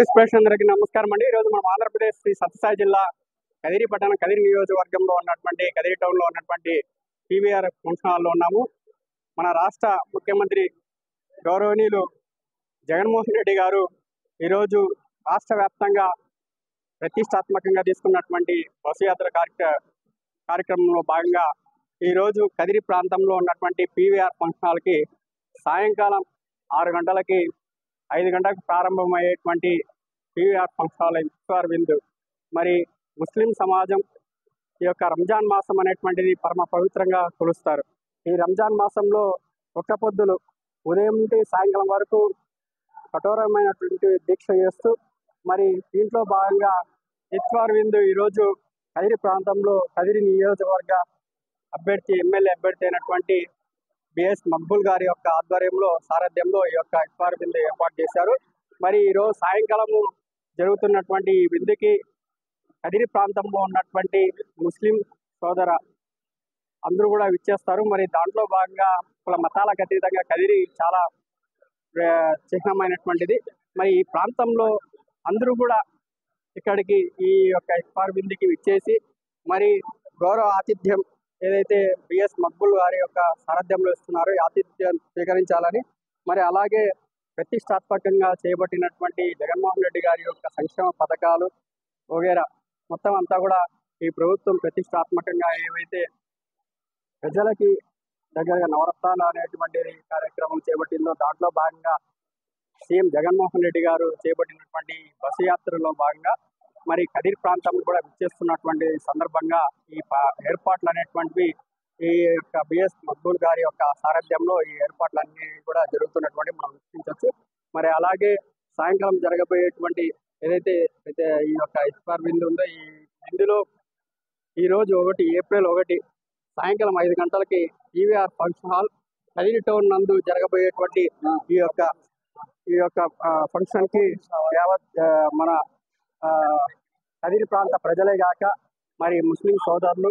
News ప్రేక్షకులందరికీ నమస్కారం అండి. ఈరోజు మనం ఆంధ్రప్రదేశ్ శ్రీ సత్యసాయి జిల్లా కదిరి పట్టణం కదిరి నియోజకవర్గంలో ఉన్నటువంటి కదిరి టౌన్లో ఉన్నటువంటి పీవీఆర్ ఫంక్షన్ హాల్లో ఉన్నాము. మన రాష్ట్ర ముఖ్యమంత్రి గౌరవనీయులు జగన్మోహన్ రెడ్డి గారు ఈరోజు రాష్ట్ర వ్యాప్తంగా ప్రతిష్టాత్మకంగా తీసుకున్నటువంటి బస్సు యాత్ర కార్యక్రమంలో భాగంగా ఈరోజు కదిరి ప్రాంతంలో ఉన్నటువంటి పీవీఆర్ ఫంక్షన్ హాల్కి సాయంకాలం 6 గంటలకి 5 గంటలకు ప్రారంభమయ్యేటువంటి పీవీఆర్ ఫంక్షన్ హాల్ ఇఫ్తార్ విందు. మరి ముస్లిం సమాజం ఈ యొక్క రంజాన్ మాసం అనేటువంటిది పరమ పవిత్రంగా కొలుస్తారు. ఈ రంజాన్ మాసంలో ఒక్క పొద్దులు ఉదయం నుండి సాయంకాలం వరకు కఠోరమైనటువంటి దీక్ష చేస్తూ మరి దీంట్లో భాగంగా ఇఫ్తార్ విందు ఈరోజు కదిరి ప్రాంతంలో కదిరి నియోజకవర్గ ఎమ్మెల్యే అభ్యర్థి అయినటువంటి బిఎస్ మక్బూల్ గారి యొక్క ఆధ్వర్యంలో సారథ్యంలో ఈ యొక్క ఇఫ్తార్ విందు ఏర్పాటు చేశారు. మరి ఈరోజు సాయంకాలము జరుగుతున్నటువంటి ఈ విందుకి కదిరి ప్రాంతంలో ఉన్నటువంటి ముస్లిం సోదర అందరూ కూడా విచ్చేస్తారు. మరి దాంట్లో భాగంగా కుల మతాలకు అతీతంగా కదిరి చాలా చిహ్నమైనటువంటిది. మరి ఈ ప్రాంతంలో అందరూ కూడా ఇక్కడికి ఈ యొక్క ఇఫ్తార్ విందుకి విచ్చేసి మరి గౌరవ ఆతిథ్యం ఏదైతే బిఎస్ మక్బూల్ గారి యొక్క సారథ్యంలో ఇస్తున్నారో ఈ ఆతిథ్యం స్వీకరించాలని, మరి అలాగే ప్రతిష్టాత్మకంగా చేపట్టినటువంటి జగన్మోహన్ రెడ్డి గారి యొక్క సంక్షేమ పథకాలు వగేరా మొత్తం అంతా కూడా ఈ ప్రభుత్వం ప్రతిష్టాత్మకంగా ఏవైతే ప్రజలకి దగ్గరగా నవరత్నాలు అనేటువంటి కార్యక్రమం చేపట్టిందో దాంట్లో భాగంగా సీఎం జగన్మోహన్ రెడ్డి గారు చేపట్టినటువంటి బస్సు యాత్రలో భాగంగా మరి కదిరి ప్రాంతం కూడా విచ్చేస్తున్నటువంటి సందర్భంగా ఈ ఏర్పాట్లు అనేటువంటివి ఈ యొక్క బిఎస్ మక్బూల్ గారి యొక్క సారథ్యంలో ఈ ఏర్పాట్లన్నీ కూడా జరుగుతున్నటువంటి మనం వీక్షించవచ్చు. మరి అలాగే సాయంకాలం జరగబోయేటువంటి ఏదైతే ఈ యొక్క ఇఫ్తార్ విందు ఉందో ఈ విందులో ఈరోజు ఏప్రిల్ 1 సాయంకాలం 5 గంటలకి PVR function hall Kadiri town నందు జరగబోయేటువంటి ఈ యొక్క ఫంక్షన్కి యావత్ మన కదిరి ప్రాంత ప్రజలే కాక మరి ముస్లిం సోదరులు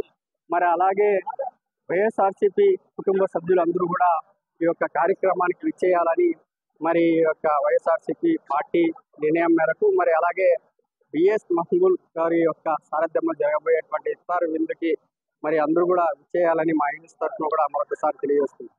మరి అలాగే వైఎస్ఆర్సీపీ కుటుంబ సభ్యులందరూ కూడా ఈ యొక్క కార్యక్రమానికి విచ్చేయాలని మరి ఈ యొక్క వైఎస్ఆర్సీపీ పార్టీ నిర్ణయం మేరకు మరి అలాగే బిఎస్ మక్బూల్ గారి యొక్క సారథ్యంలో జరగబోయేటువంటి ఇఫ్తార్ విందుకి మరి అందరూ కూడా విచ్చేయాలని మా యూనిస్ తరఫున కూడా మరొకసారి తెలియజేస్తుంది.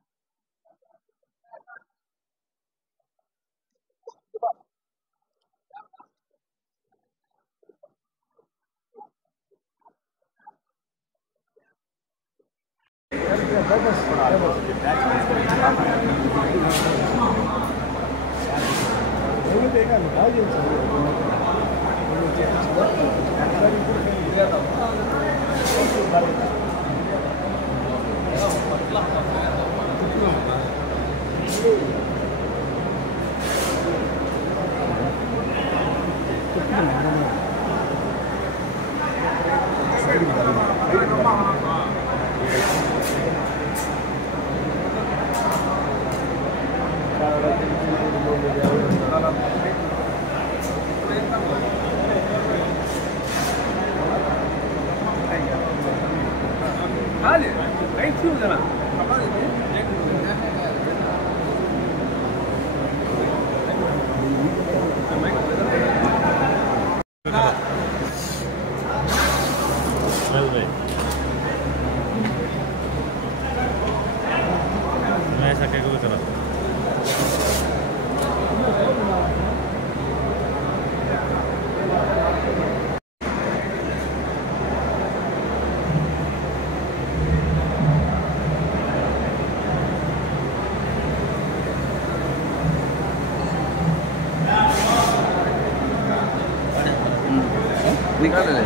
निकाल ले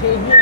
चाहिए